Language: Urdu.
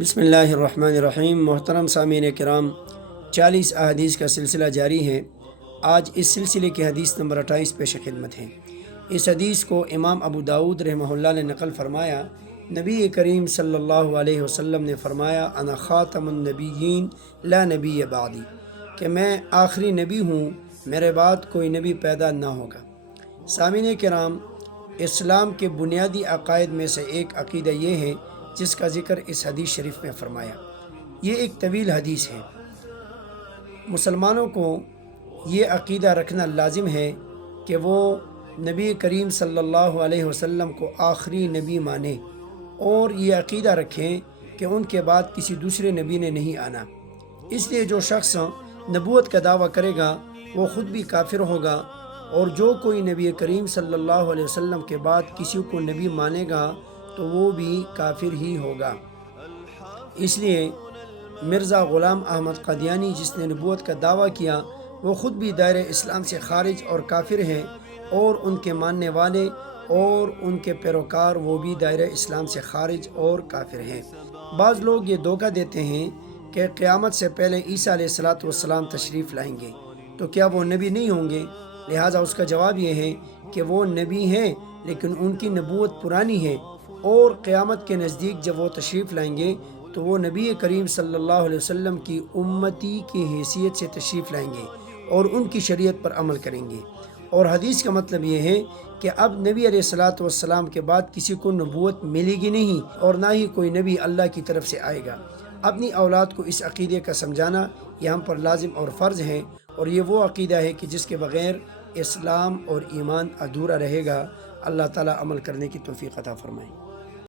بسم اللہ الرحمن الرحیم۔ محترم سامعین کرام، 40 احادیث کا سلسلہ جاری ہے۔ آج اس سلسلے کی حدیث نمبر 28 پیش خدمت ہے۔ اس حدیث کو امام ابو داؤد رحمہ اللہ نے نقل فرمایا، نبی کریم صلی اللہ علیہ وسلم نے فرمایا، انا خاتم النبیین لا نبی بعدی، کہ میں آخری نبی ہوں، میرے بعد کوئی نبی پیدا نہ ہوگا۔ سامعین کرام، اسلام کے بنیادی عقائد میں سے ایک عقیدہ یہ ہے جس کا ذکر اس حدیث شریف میں فرمایا۔ یہ ایک طویل حدیث ہے۔ مسلمانوں کو یہ عقیدہ رکھنا لازم ہے کہ وہ نبی کریم صلی اللہ علیہ وسلم کو آخری نبی مانیں، اور یہ عقیدہ رکھیں کہ ان کے بعد کسی دوسرے نبی نے نہیں آنا۔ اس لیے جو شخص نبوت کا دعویٰ کرے گا وہ خود بھی کافر ہوگا، اور جو کوئی نبی کریم صلی اللہ علیہ وسلم کے بعد کسی کو نبی مانے گا تو وہ بھی کافر ہی ہوگا۔ اس لیے مرزا غلام احمد قادیانی جس نے نبوت کا دعویٰ کیا وہ خود بھی دائرہ اسلام سے خارج اور کافر ہیں، اور ان کے ماننے والے اور ان کے پیروکار وہ بھی دائرہ اسلام سے خارج اور کافر ہیں۔ بعض لوگ یہ دھوکہ دیتے ہیں کہ قیامت سے پہلے عیسیٰ علیہ السلام تشریف لائیں گے تو کیا وہ نبی نہیں ہوں گے؟ لہٰذا اس کا جواب یہ ہے کہ وہ نبی ہیں، لیکن ان کی نبوت پرانی ہے، اور قیامت کے نزدیک جب وہ تشریف لائیں گے تو وہ نبی کریم صلی اللہ علیہ وسلم کی امتی کی حیثیت سے تشریف لائیں گے اور ان کی شریعت پر عمل کریں گے۔ اور حدیث کا مطلب یہ ہے کہ اب نبی علیہ السلام کے بعد کسی کو نبوت ملے گی نہیں، اور نہ ہی کوئی نبی اللہ کی طرف سے آئے گا۔ اپنی اولاد کو اس عقیدے کا سمجھانا یہ ہم پر لازم اور فرض ہے، اور یہ وہ عقیدہ ہے کہ جس کے بغیر اسلام اور ایمان ادھورا رہے گا۔ اللہ تعالیٰ عمل کرنے کی توفیق عطا فرمائے۔